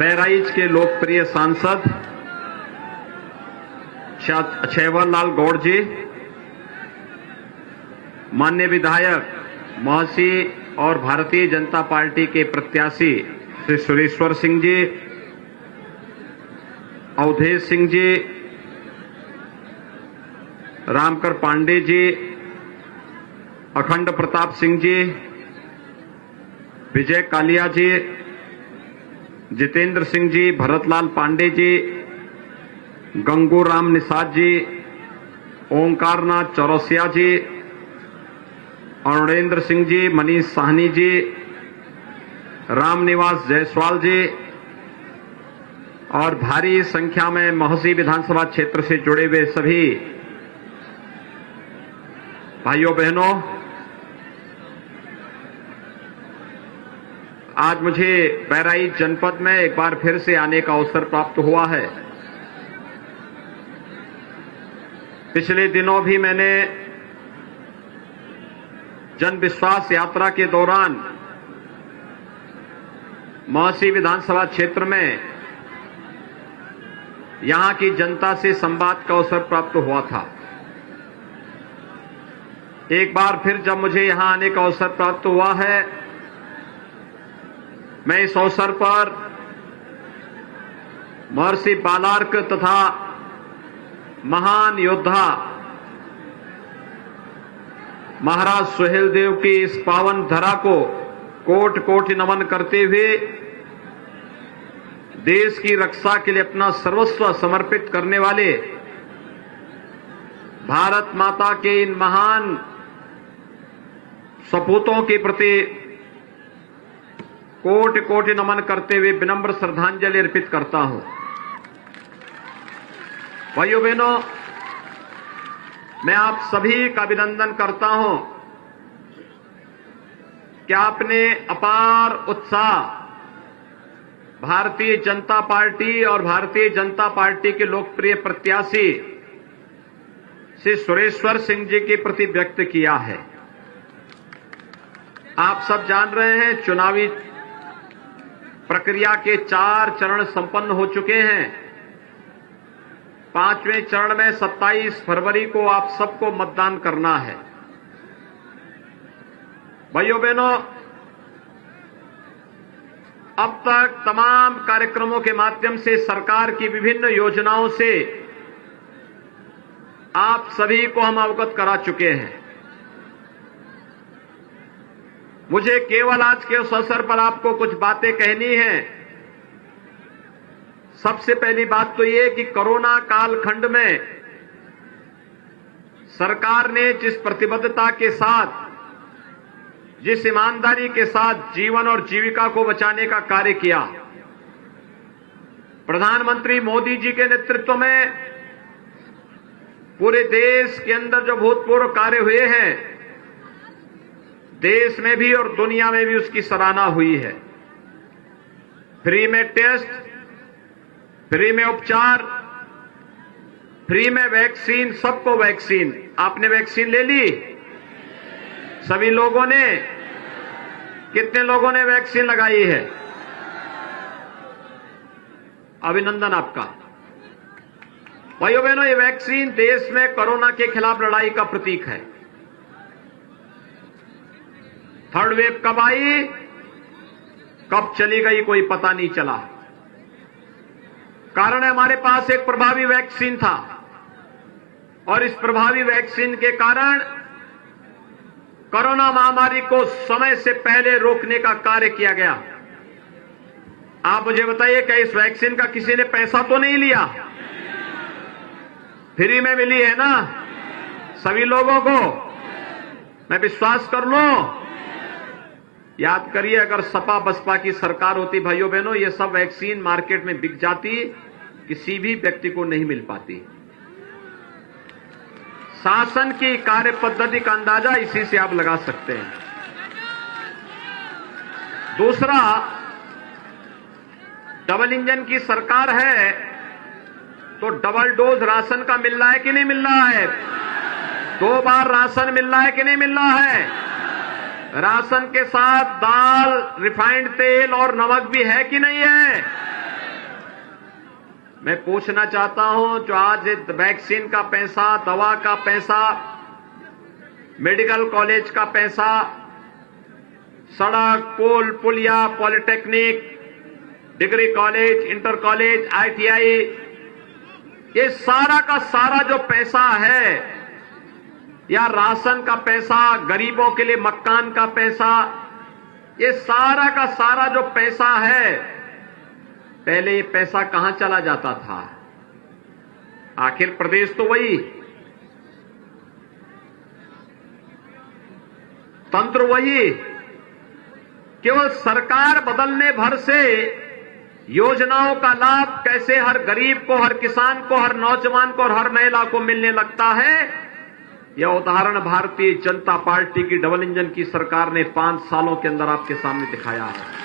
बहराइच के लोकप्रिय सांसद छैवरलाल गौड़ जी, माननीय विधायक महसी और भारतीय जनता पार्टी के प्रत्याशी श्री सुरेश्वर सिंह जी, अवधेश सिंह जी, रामकर पांडे जी, अखंड प्रताप सिंह जी, विजय कालिया जी, जितेंद्र सिंह जी, भरतलाल पांडे जी, गंगूराम निषाद जी, ओंकारनाथ चौरसिया जी, अरुणेंद्र सिंह जी, मनीष साहनी जी, रामनिवास जायसवाल जी और भारी संख्या में महसी विधानसभा क्षेत्र से जुड़े हुए सभी भाइयों बहनों, आज मुझे बहराइच जनपद में एक बार फिर से आने का अवसर प्राप्त हुआ है। पिछले दिनों भी मैंने जन विश्वास यात्रा के दौरान महसी विधानसभा क्षेत्र में यहां की जनता से संवाद का अवसर प्राप्त हुआ था। एक बार फिर जब मुझे यहां आने का अवसर प्राप्त हुआ है, मैं इस अवसर पर महर्षि बालार्क तथा महान योद्धा महाराज सुहेलदेव की इस पावन धरा को कोटि कोटि नमन करते हुए देश की रक्षा के लिए अपना सर्वस्व समर्पित करने वाले भारत माता के इन महान सपूतों के प्रति कोटि कोटि नमन करते हुए विनम्र श्रद्धांजलि अर्पित करता हूं। भाइयों बहनों, मैं आप सभी का अभिनंदन करता हूं कि आपने अपार उत्साह भारतीय जनता पार्टी और भारतीय जनता पार्टी के लोकप्रिय प्रत्याशी श्री सुरेश्वर सिंह जी के प्रति व्यक्त किया है। आप सब जान रहे हैं, चुनावी प्रक्रिया के 4 चरण संपन्न हो चुके हैं। 5वें चरण में 27 फरवरी को आप सबको मतदान करना है। भाइयों बहनों, अब तक तमाम कार्यक्रमों के माध्यम से सरकार की विभिन्न योजनाओं से आप सभी को हम अवगत करा चुके हैं। मुझे केवल आज के उस अवसर पर आपको कुछ बातें कहनी हैं। सबसे पहली बात तो ये कि कोरोना कालखंड में सरकार ने जिस प्रतिबद्धता के साथ, जिस ईमानदारी के साथ जीवन और जीविका को बचाने का कार्य किया, प्रधानमंत्री मोदी जी के नेतृत्व में पूरे देश के अंदर जो भूतपूर्व कार्य हुए हैं, देश में भी और दुनिया में भी उसकी सराहना हुई है। फ्री में टेस्ट, फ्री में उपचार, फ्री में वैक्सीन, सबको वैक्सीन। आपने वैक्सीन ले ली? सभी लोगों ने? कितने लोगों ने वैक्सीन लगाई है? अभिनंदन आपका। भाइयों बहनों, ये वैक्सीन देश में कोरोना के खिलाफ लड़ाई का प्रतीक है। थर्ड वेव कब आई, कब चली गई, कोई पता नहीं चला। कारण है हमारे पास एक प्रभावी वैक्सीन था और इस प्रभावी वैक्सीन के कारण कोरोना महामारी को समय से पहले रोकने का कार्य किया गया। आप मुझे बताइए, क्या इस वैक्सीन का किसी ने पैसा तो नहीं लिया? फ्री में मिली है ना सभी लोगों को? मैं विश्वास कर लूं, याद करिए, अगर सपा बसपा की सरकार होती भाइयों बहनों, ये सब वैक्सीन मार्केट में बिक जाती, किसी भी व्यक्ति को नहीं मिल पाती। शासन की कार्य पद्धति का अंदाजा इसी से आप लगा सकते हैं। दूसरा, डबल इंजन की सरकार है तो डबल डोज राशन का मिल रहा है कि नहीं मिल रहा है? 2 बार राशन मिल रहा है कि नहीं मिल रहा है? राशन के साथ दाल, रिफाइंड तेल और नमक भी है कि नहीं है? मैं पूछना चाहता हूं, जो आज वैक्सीन का पैसा, दवा का पैसा, मेडिकल कॉलेज का पैसा, सड़क, पुल, पुलिया, polytechnic, degree college, inter college, ITI, ये सारा का सारा जो पैसा है, या राशन का पैसा, गरीबों के लिए मकान का पैसा, ये सारा का सारा जो पैसा है, पहले ये पैसा कहां चला जाता था? आखिर प्रदेश तो वही, तंत्र वही, केवल सरकार बदलने भर से योजनाओं का लाभ कैसे हर गरीब को, हर किसान को, हर नौजवान को और हर महिला को मिलने लगता है, यह उदाहरण भारतीय जनता पार्टी की डबल इंजन की सरकार ने 5 सालों के अंदर आपके सामने दिखाया है।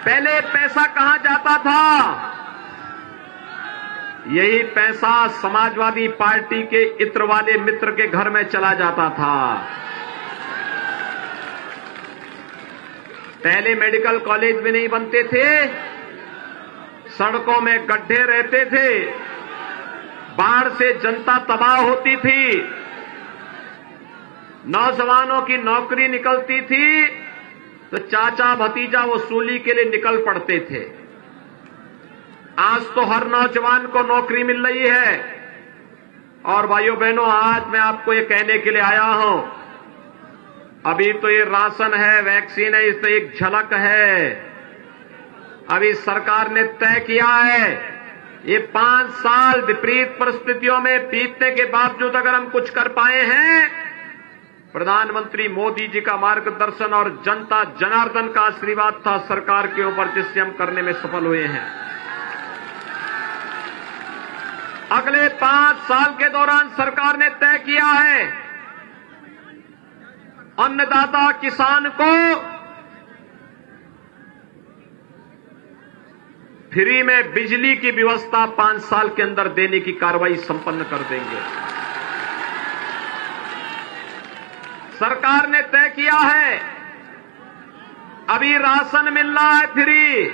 पहले पैसा कहां जाता था? यही पैसा समाजवादी पार्टी के इत्र वाले मित्र के घर में चला जाता था। पहले मेडिकल कॉलेज भी नहीं बनते थे, सड़कों में गड्ढे रहते थे, बाढ़ से जनता तबाह होती थी, नौजवानों की नौकरी निकलती थी तो चाचा भतीजा वसूली के लिए निकल पड़ते थे। आज तो हर नौजवान को नौकरी मिल रही है। और भाइयों बहनों, आज मैं आपको ये कहने के लिए आया हूं, अभी तो ये राशन है, वैक्सीन है, इससे एक झलक है। अभी सरकार ने तय किया है, ये 5 साल विपरीत परिस्थितियों में बीतने के बावजूद अगर हम कुछ कर पाए हैं, प्रधानमंत्री मोदी जी का मार्गदर्शन और जनता जनार्दन का आशीर्वाद था सरकार के ऊपर, जिससे हम करने में सफल हुए हैं। अगले 5 साल के दौरान सरकार ने तय किया है, अन्नदाता किसान को फ्री में बिजली की व्यवस्था 5 साल के अंदर देने की कार्रवाई संपन्न कर देंगे। सरकार ने तय किया है, अभी राशन मिल रहा है फ्री,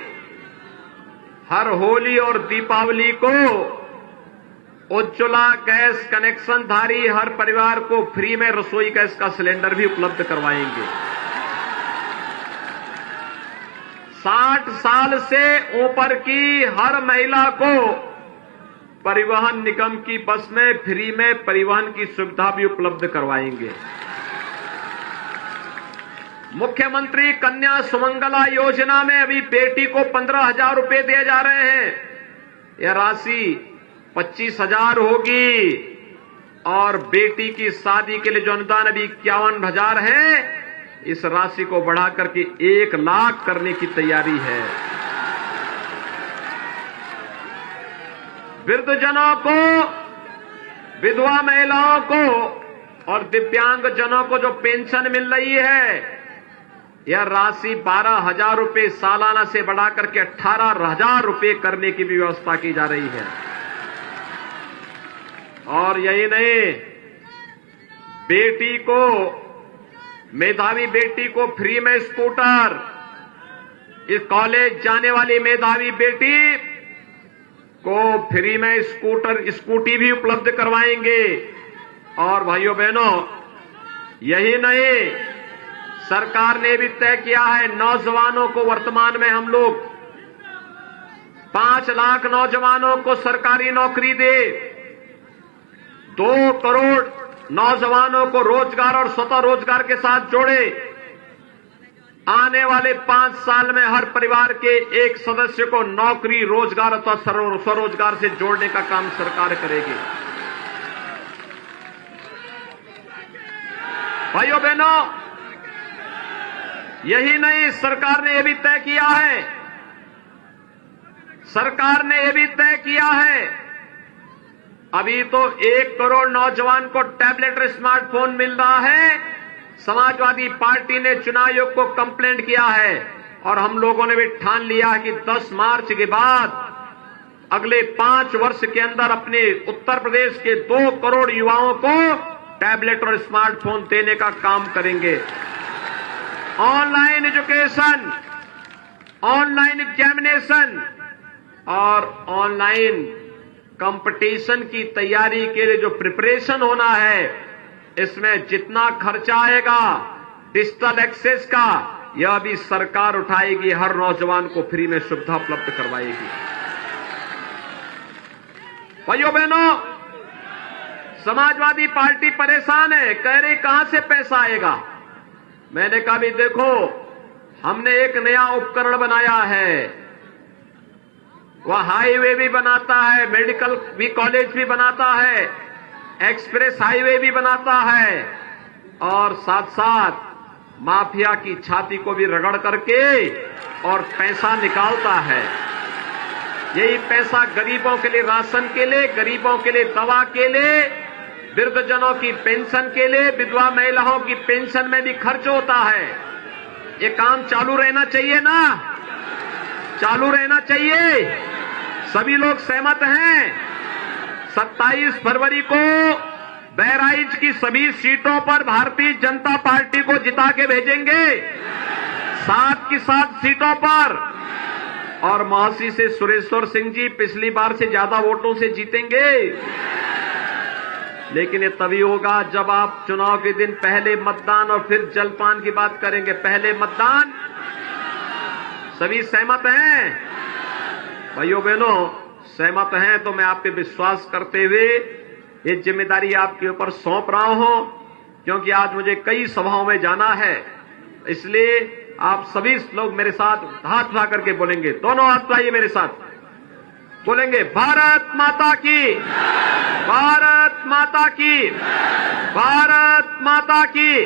हर होली और दीपावली को उज्ज्वला गैस कनेक्शन धारी हर परिवार को फ्री में रसोई गैस का सिलेंडर भी उपलब्ध करवाएंगे। 60 साल से ऊपर की हर महिला को परिवहन निगम की बस में फ्री में परिवहन की सुविधा भी उपलब्ध करवाएंगे। मुख्यमंत्री कन्या सुमंगला योजना में अभी बेटी को 15,000 रुपए दिए जा रहे हैं। यह राशि 25,000 होगी और बेटी की शादी के लिए जो अनुदान अभी 51,000 है, इस राशि को बढ़ा करके 1 लाख करने की तैयारी है। वृद्धजनों को, विधवा महिलाओं को और दिव्यांगजनों को जो पेंशन मिल रही है, यह राशि 12,000 रुपए सालाना से बढ़ाकर के 18,000 रुपए करने की भी व्यवस्था की जा रही है। और यही नहीं, बेटी को, मेधावी बेटी को फ्री में स्कूटर, इस कॉलेज जाने वाली मेधावी बेटी को फ्री में स्कूटी भी उपलब्ध करवाएंगे। और भाइयों बहनों, यही नहीं, सरकार ने भी तय किया है, नौजवानों को वर्तमान में हम लोग 5 लाख नौजवानों को सरकारी नौकरी दे, 2 करोड़ नौजवानों को रोजगार और स्वतः रोजगार के साथ जोड़े। आने वाले 5 साल में हर परिवार के एक सदस्य को नौकरी, रोजगार अथवा स्वरोजगार से जोड़ने का काम सरकार करेगी। भाइयों बहनों, यही नहीं, सरकार ने यह भी तय किया है, सरकार ने यह भी तय किया है, अभी तो 1 करोड़ नौजवान को टैबलेट और स्मार्टफोन मिल रहा है। समाजवादी पार्टी ने चुनाव आयोग को कंप्लेंट किया है और हम लोगों ने भी ठान लिया है कि 10 मार्च के बाद अगले 5 वर्ष के अंदर अपने उत्तर प्रदेश के 2 करोड़ युवाओं को टैबलेट और स्मार्टफोन देने का काम करेंगे। ऑनलाइन एजुकेशन, ऑनलाइन एग्जामिनेशन और ऑनलाइन कंपटीशन की तैयारी के लिए जो प्रिपरेशन होना है, इसमें जितना खर्चा आएगा डिजिटल एक्सेस का, यह भी सरकार उठाएगी, हर नौजवान को फ्री में सुविधा उपलब्ध करवाएगी। भाइयों बहनों, समाजवादी पार्टी परेशान है, कह रही कहां से पैसा आएगा। मैंने कहा भी देखो, हमने एक नया उपकरण बनाया है, वह हाईवे भी बनाता है, मेडिकल भी कॉलेज भी बनाता है, एक्सप्रेस हाईवे भी बनाता है और साथ साथ माफिया की छाती को भी रगड़ करके और पैसा निकालता है। यही पैसा गरीबों के लिए राशन के लिए, गरीबों के लिए दवा के लिए, वृद्धजनों की पेंशन के लिए, विधवा महिलाओं की पेंशन में भी खर्च होता है। ये काम चालू रहना चाहिए ना, चालू रहना चाहिए। सभी लोग सहमत हैं। 27 फरवरी को बहराइच की सभी सीटों पर भारतीय जनता पार्टी को जिता के भेजेंगे, 7 की 7 सीटों पर। और महासी से सुरेश्वर सिंह जी पिछली बार से ज्यादा वोटों से जीतेंगे। लेकिन ये तभी होगा जब आप चुनाव के दिन पहले मतदान और फिर जलपान की बात करेंगे। पहले मतदान, सभी सहमत हैं? भाइयों बहनों, सहमत हैं तो मैं आप पे विश्वास करते हुए ये जिम्मेदारी आपके ऊपर सौंप रहा हूं, क्योंकि आज मुझे कई सभाओं में जाना है। इसलिए आप सभी लोग मेरे साथ हाथ उठा करके बोलेंगे, दोनों हाथ उठाइए मेरे साथ, बोलेंगे भारत माता की, भारत माता की, भारत माता की।